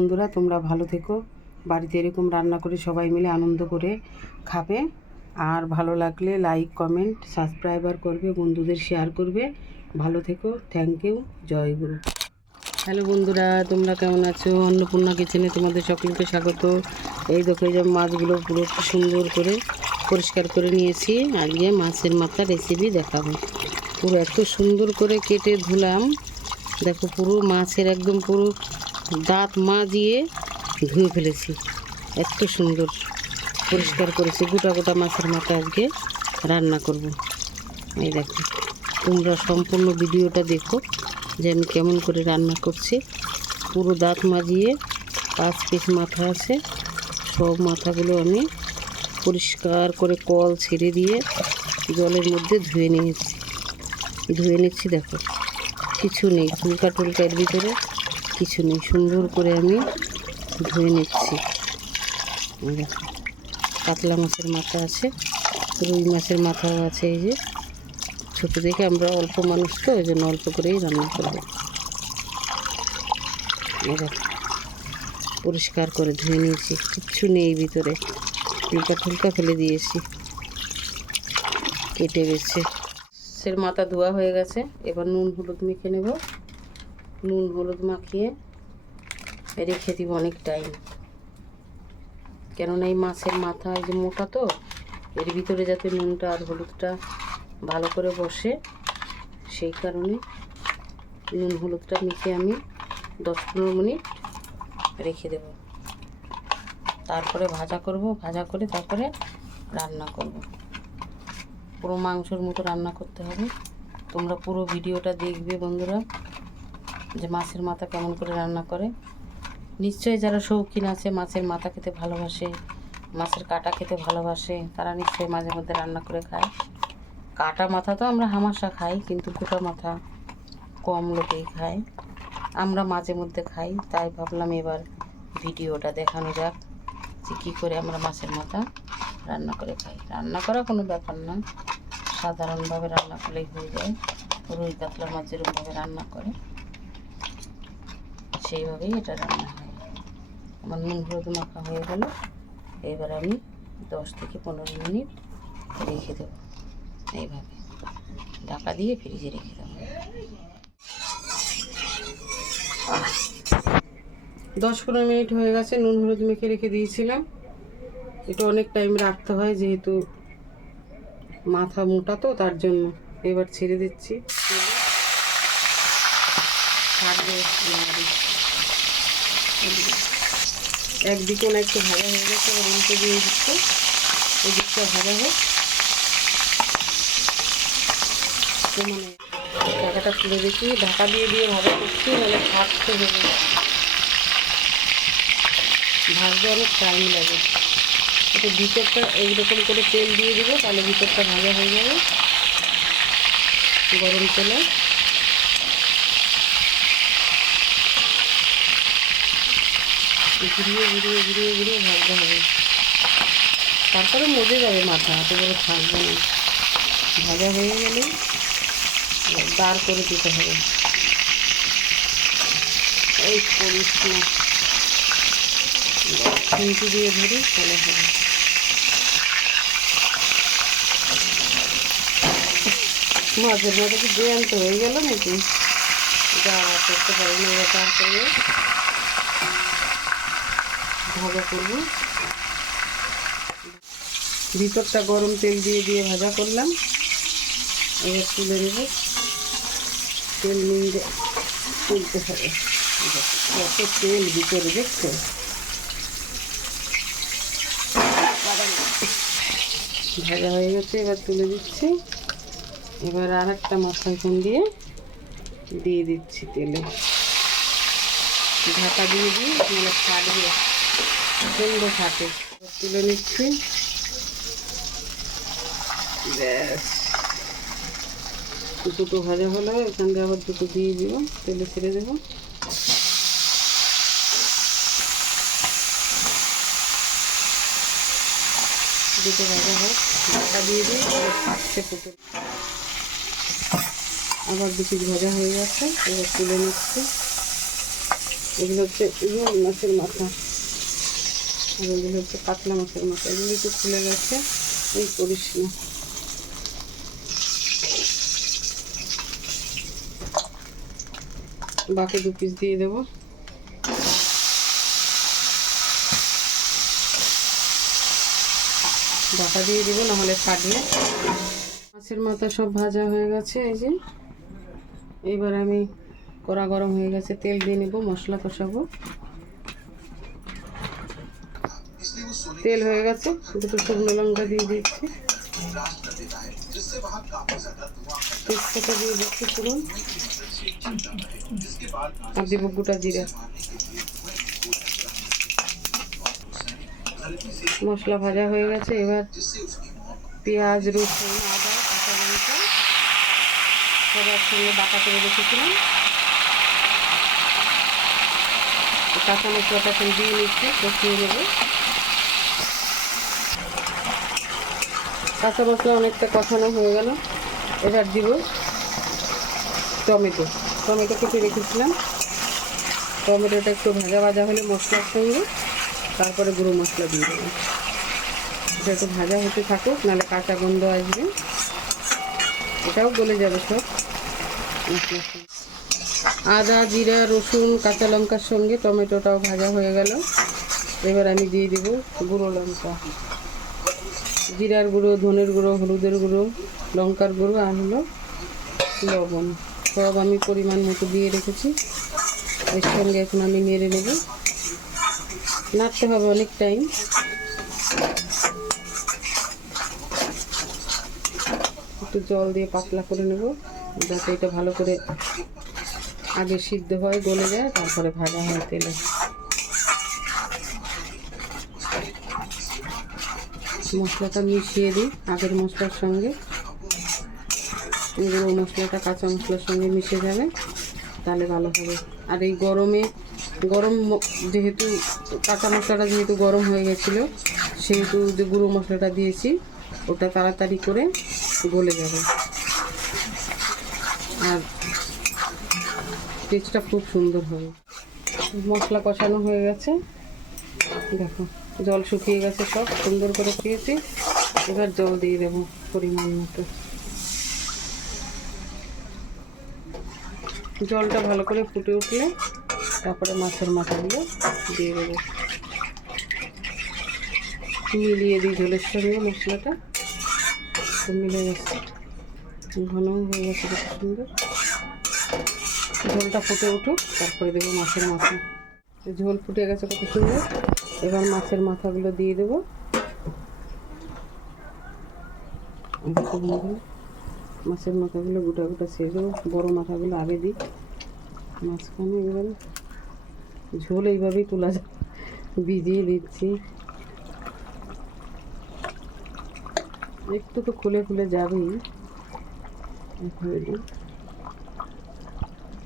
বন্ধুরা, তোমরা ভালো থেকো। বাড়িতে এরকম রান্না করে সবাই মিলে আনন্দ করে খাবে। আর ভালো লাগলে লাইক, কমেন্ট, সাবস্ক্রাইবার করবে, বন্ধুদের শেয়ার করবে। ভালো থেকো। Thank you. Joy Guru. Hello বন্ধুরা, তোমরা কেমন আছো? অন্নপূর্ণা কিচেনে তোমাদের সকলকে স্বাগত। এই দেখো, এই যে মাছগুলো পুরো কি সুন্দর করে পরিষ্কার করে নিয়েছি। আজকে মাছের মাথা রেসিপি দেখাবো। পুরো এত সুন্দর করে কেটে ধুলাম। দেখো, পুরো মাছের একদম পুরো দাঁত মাজিয়ে ধুয়ে ফেলেছি। এত সুন্দর পরিষ্কার করেছি। গোটা গোটা মাছের মাথা আজকে রান্না করব। এই দেখো, তোমরা সম্পূর্ণ ভিডিওটা দেখো যে আমি কেমন করে রান্না করছি। পুরো দাঁত মাজিয়ে 5 পিস মাথা আছে, সব মাথাগুলো আমি পরিষ্কার করে কল ছেড়ে দিয়ে জলের মধ্যে ধুয়ে নিচ্ছি। দেখো, কিছু নেই, চুলকা টুলকা এর ভিতরে কিছু নেই। সুন্দর করে আমি ধুয়ে নিচ্ছি। দেখো, কাতলা মাছের মাথা আছে, রুই মাছের মাথাও আছে। এই যে ছোটো দেখে, আমরা অল্প মানুষ তো, ওই জন্য অল্প করেই রান্না করব। দেখো, পরিষ্কার করে ধুয়ে নিয়েছি, কিচ্ছু নেই ভিতরে, চুলকা টুলকা ফেলে দিয়েছি, কেটে গেছে। মাছের মাথা ধোয়া হয়ে গেছে। এবার নুন হলুদ মেখে নেব। নুন হলুদ মাখিয়ে রেখে দিব অনেক টাইম, কেননা এই মাছের মাথা এই যে মোটা তো, এর ভিতরে যাতে নুনটা আর হলুদটা ভালো করে বসে, সেই কারণে নুন হলুদটা মেখে আমি 10-15 মিনিট রেখে দেব। তারপরে ভাজা করব। ভাজা করে তারপরে রান্না করব। পুরো মাংসর মতো রান্না করতে হবে। তোমরা পুরো ভিডিওটা দেখবে বন্ধুরা, যে মাছের মাথা কেমন করে রান্না করে। নিশ্চয়ই যারা শৌখিন আছে, মাছের মাথা খেতে ভালোবাসে, মাছের কাটা খেতে ভালোবাসে, তারা নিশ্চয়ই মাঝে মধ্যে রান্না করে খায়। কাটা মাথা তো আমরা হামেশা খাই, কিন্তু গোটা মাথা কম লোকেই খায়। আমরা মাঝে মধ্যে খাই, তাই ভাবলাম এবার ভিডিওটা দেখানো যাক যে কী করে আমরা মাছের মাথা রান্না করে খাই। রান্না করা কোনো ব্যাপার না, সাধারণভাবে রান্না করলেই হয়ে যায়। রুই কাতলা মাছ যেরকমভাবে রান্না করে সেইভাবেই এটা রান্না হয়। আমার নুন হলুদ মাখা হয়ে গেল। এবার আমি 10-15 মিনিট রেখে দেবো। এইভাবে ঢাকা দিয়ে ফ্রিজে রেখে দেবো। 10-15 মিনিট হয়ে গেছে। নুন হলুদ মেখে রেখে দিয়েছিলাম। এটা অনেক টাইম রাখতে হয়, যেহেতু মাথা মোটা তো, তার জন্য। এবার ছেড়ে দিচ্ছি। একদিকে না একটু ভাজা হয়ে গেছে, এবার উল্টে দিয়ে দিচ্ছি। ওই দিকটা ভাজা হোক। তো মানে ঢাকাটা খুলে দেখি, ঢাকা দিয়ে ভাজা করছি, মানে ভাজতে হবে। ভাজতে অনেক টাইম লাগে। এটা ভিতরটা এইরকম করে তেল দিয়ে দেবো, তাহলে ভিতরটা ভাজা হয়ে যাবে। গরম তেলে ঘুরিয়ে ভাজতে হবে। তারপরে মজে যাবে মাথা, এত বড় থাকবে না। ভাজা হয়ে গেলে দাঁড় করে দিতে হবে। এই করিস না, খুন্তি দিয়ে ধরে চলে হবে। মাছের মাথা কি জ্যান্ত হয়ে গেল নাকি? যা করতে পারি না। এবার তারপরে ভাজা করবো। ভিতরটা গরম তেল দিয়ে ভাজা করলাম। এবার তুলে নেব। তেল নিয়ে তুলতে হবে। কত তেল ভিতরে, দেখছো? ভাজা হয়ে গেছে, এবার তুলে দিচ্ছি। এবার আর একটা মাথা এখান দিয়ে দিচ্ছি তেলে। ঢাকা দিয়ে দিই, মানে ফাটবে, সুন্দর ফাটে। তুলে নিচ্ছি। ব্যাস, দুটো ভাজা হলো। এখান দিয়ে আবার দুটো দিয়ে দিব, তেলে ছেড়ে দেবো। দুটো ভাজা হোক, ঢাকা দিয়ে দিই। ফাটছে পুকুর। আবার 2 পিস ভাজা হয়ে গেছে, এবার তুলে নিচ্ছি। এগুলো হচ্ছে রুই মাছের মাথা, আর এগুলো হচ্ছে কাতলা মাছের মাথা। এগুলো একটু খুলে গেছে, এই করিস না। বাকি 2 পিস দিয়ে দেবো। বাটা দিয়ে দিব, নাহলে ফাটবে। মাছের মাথা সব ভাজা হয়ে গেছে। এই যে এইবার আমি কড়া গরম হয়ে গেছে, তেল দিয়ে নেব, মশলা কষাবো। তেল হয়ে গেছে, দুটো শুকনো লঙ্কা দিয়ে দিচ্ছি, তেজপাতা দিয়ে দিচ্ছি পুরো, আর দেবো গোটা জিরা। মশলা ভাজা হয়ে গেছে, এবার পেঁয়াজ, রসুন, আদা, কাঁচা লঙ্কা সব একসঙ্গে বাটা করে রেখেছিলাম। কাঁচা মশলাটা এখন দিয়ে নিচ্ছি, কষিয়ে নেব। কাঁচা মশলা অনেকটা কষানো হয়ে গেল, এবার দিব টমেটো। টমেটো কেটে রেখেছিলাম। টমেটোটা একটু ভাজা ভাজা হলে মশলার সঙ্গে তারপরে গুঁড়ো মশলা দিয়ে দেবো। এটা একটু ভাজা হতে থাকুক, নাহলে কাঁচা গন্ধ আসবে, এটাও গলে যাবে সব মশলার সঙ্গে। আদা, জিরা, রসুন, কাঁচা লঙ্কার সঙ্গে টমেটোটাও ভাজা হয়ে গেল। এবার আমি দিয়ে দেব গুঁড়ো লঙ্কা, জিরার গুঁড়ো, ধনের গুঁড়ো, হলুদের গুঁড়ো, লঙ্কার গুঁড়ো, আর হলো লবণ। সব আমি পরিমাণ মতো দিয়ে রেখেছি। এর সঙ্গে এখন আমি নেড়ে নেব, নাড়তে হবে অনেক টাইম। একটু জল দিয়ে পাতলা করে নেব, যাতে এটা ভালো করে আগে সিদ্ধ হয়, গলে যায়, তারপরে ভাজা হয় তেলে। মশলাটা মিশিয়ে দিই আগের মশলার সঙ্গে, গুঁড়ো মশলাটা কাঁচা মশলার সঙ্গে মিশে যাবে, তাহলে ভালো হবে। আর এই গরম যেহেতু কাঁচা মশলাটা যেহেতু গরম হয়ে গেছিলো, সেহেতু যে গুঁড়ো মশলাটা দিয়েছি ওটা তাড়াতাড়ি করে গলে যাবে, আর টেস্টটা খুব সুন্দর হবে। মশলা কষানো হয়ে গেছে, দেখো জল শুকিয়ে গেছে, সব সুন্দর করে পেয়েছি। এবার জল দিয়ে দেবো পরিমাণ মতো। জলটা ভালো করে ফুটে উঠলে তারপরে মাছের মাথাগুলো দিয়ে দেবো, মিলিয়ে দিই ঝোলের সঙ্গে মশলাটা। মিলে গেছে, ঘন হয়ে গেছে, খুব সুন্দর। ঝোলটা ফুটে উঠুক, তারপরে দেবো মাছের মাথা। ঝোল ফুটে গেছে কত সুন্দর। এবার মাছের মাথাগুলো দিয়ে দেবো। মাছের মাথাগুলো গোটা গোটা ছেড়ে দেবো, বড়ো মাথাগুলো আগে দিই মাঝখানে। এবারে ঝোল এইভাবেই তোলা যায়, ভিজিয়ে দিচ্ছি। একটু তো খুলে খুলে যাবেই,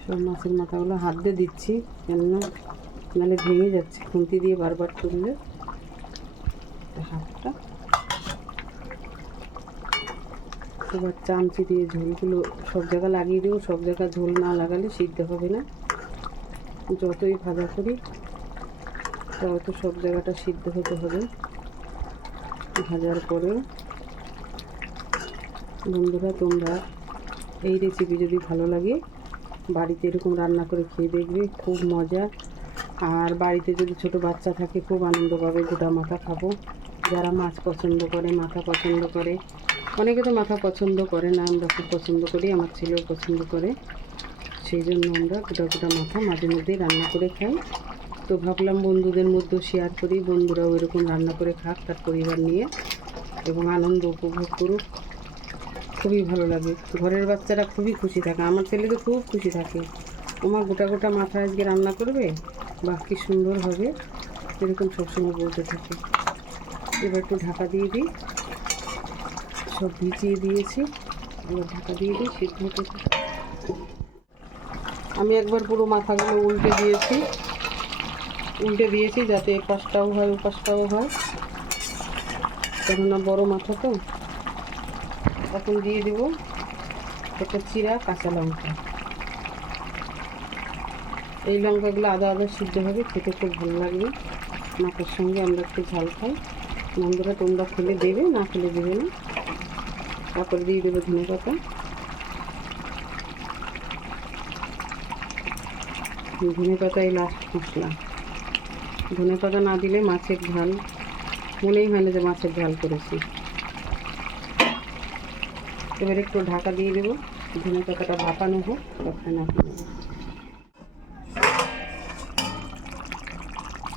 সব মাছের মাথাগুলো হাত দিয়ে দিচ্ছি, কেননা নাহলে ভেঙে যাচ্ছে, খুন্তি দিয়ে বারবার তুললে হাতটা। এবার চামচি দিয়ে ঝোলগুলো সব জায়গা লাগিয়ে দেবো। সব জায়গা ঝোল না লাগালে সিদ্ধ হবে না, যতই ভাজা করি তত সব জায়গাটা সিদ্ধ হতে হবে। ভাজার পরেও বন্ধুরা, তোমরা এই রেসিপি যদি ভালো লাগে বাড়িতে এরকম রান্না করে খেয়ে দেখবে, খুব মজা। আর বাড়িতে যদি ছোট বাচ্চা থাকে খুব আনন্দ পাবে। গোটা মাথা খাবো, যারা মাছ পছন্দ করে, মাথা পছন্দ করে, অনেকে তো মাথা পছন্দ করে না, আমরা খুব পছন্দ করি, আমার ছেলেও পছন্দ করে, সেই জন্য আমরা গোটা গোটা মাথা মাঝে মধ্যেই রান্না করে খাই। তো ভাবলাম বন্ধুদের মধ্যেও শেয়ার করি, বন্ধুরাও এরকম রান্না করে খাক তার পরিবার নিয়ে, এবং আনন্দ উপভোগ করুক। খুবই ভালো লাগে, ঘরের বাচ্চারা খুবই খুশি থাকে, আমার ছেলে তো খুব খুশি থাকে। আমার গোটা গোটা মাথা আজকে রান্না করবে, বাহ কি সুন্দর হবে, এরকম সবসময় বলতে থাকে। এবার একটু ঢাকা দিয়ে দিই, সব ভিজিয়ে দিয়েছি, এবার ঢাকা দিয়ে দিই, সিদ্ধ হতে। আমি একবার পুরো মাথাগুলো উল্টে দিয়েছি যাতে এপাশটাও হয় ওপাশটাও হয়, কেননা বড় মাথা তো। এখন দিয়ে দেব একটা চিরা কাঁচা লঙ্কা, এই লঙ্কাগুলো আদা আদা সিদ্ধ হবে, খেতে খুব ভালো লাগবে। মাছের সঙ্গে আমরা একটু ঝাল খাই। বন্ধুরা তোমরা খেলে দেবে, না খেলে দেবে না। তারপরে দিয়ে দেবো ধনে পাতা। ধনে পাতাই লাস্ট মশলা। ধনে পাতা না দিলে মাছের ঝাল মনেই হয় না যে মাছের ঝাল করেছি। এবার একটু ঢাকা দিয়ে দেবো, ধনে পাতাটা ভাপানো হোক, তখন নামিয়ে নেব।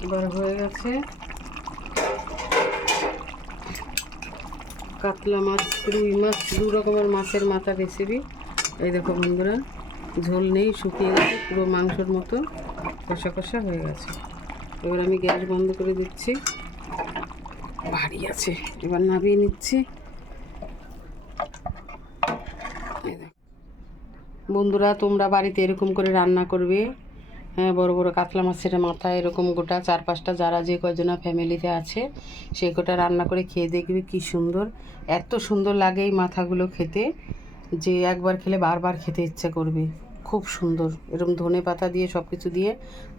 এবার হয়ে গেছে কাতলা মাছ, রুই মাছ, দু রকমের মাছের মাথা রেসিপি। এই দেখো বন্ধুরা, ঝোল নেই, শুকিয়ে গেছে, পুরো মাংসের মতো কষা কষা হয়ে গেছে। এবার আমি গ্যাস বন্ধ করে দিচ্ছি, ভারী আছে। এবার নামিয়ে নিচ্ছি। বন্ধুরা তোমরা বাড়িতে এরকম করে রান্না করবে। হ্যাঁ, বড় বড় কাতলা মাছের মাথা এরকম গোটা 4-5টা, যারা যে কয়জনা ফ্যামিলিতে আছে সেই কটা রান্না করে খেয়ে দেখবে কি সুন্দর। এত সুন্দর লাগে এই মাথাগুলো খেতে যে একবার খেলে বারবার খেতে ইচ্ছা করবে। খুব সুন্দর, এরকম ধনে পাতা দিয়ে সব কিছু দিয়ে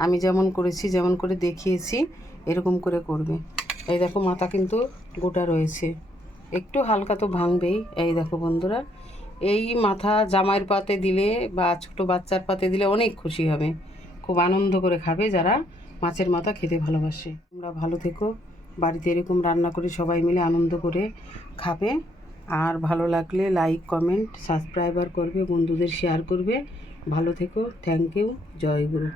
আমি যেমন করেছি, যেমন করে দেখিয়েছি এরকম করে করবে। এই দেখো মাথা কিন্তু গোটা রয়েছে, একটু হালকা তো ভাঙবেই। এই দেখো বন্ধুরা, এই মাথা জামাইয়ের পাতে দিলে বা ছোটো বাচ্চার পাতে দিলে অনেক খুশি হবে, খুব আনন্দ করে খাবে যারা মাছের মাথা খেতে ভালোবাসে। তোমরা ভালো থেকো, বাড়িতে এরকম রান্না করে সবাই মিলে আনন্দ করে খাবে। আর ভালো লাগলে লাইক কমেন্ট সাবস্ক্রাইবার করবে, বন্ধুদের শেয়ার করবে। ভালো থেকো, থ্যাংক ইউ, জয় গুরু।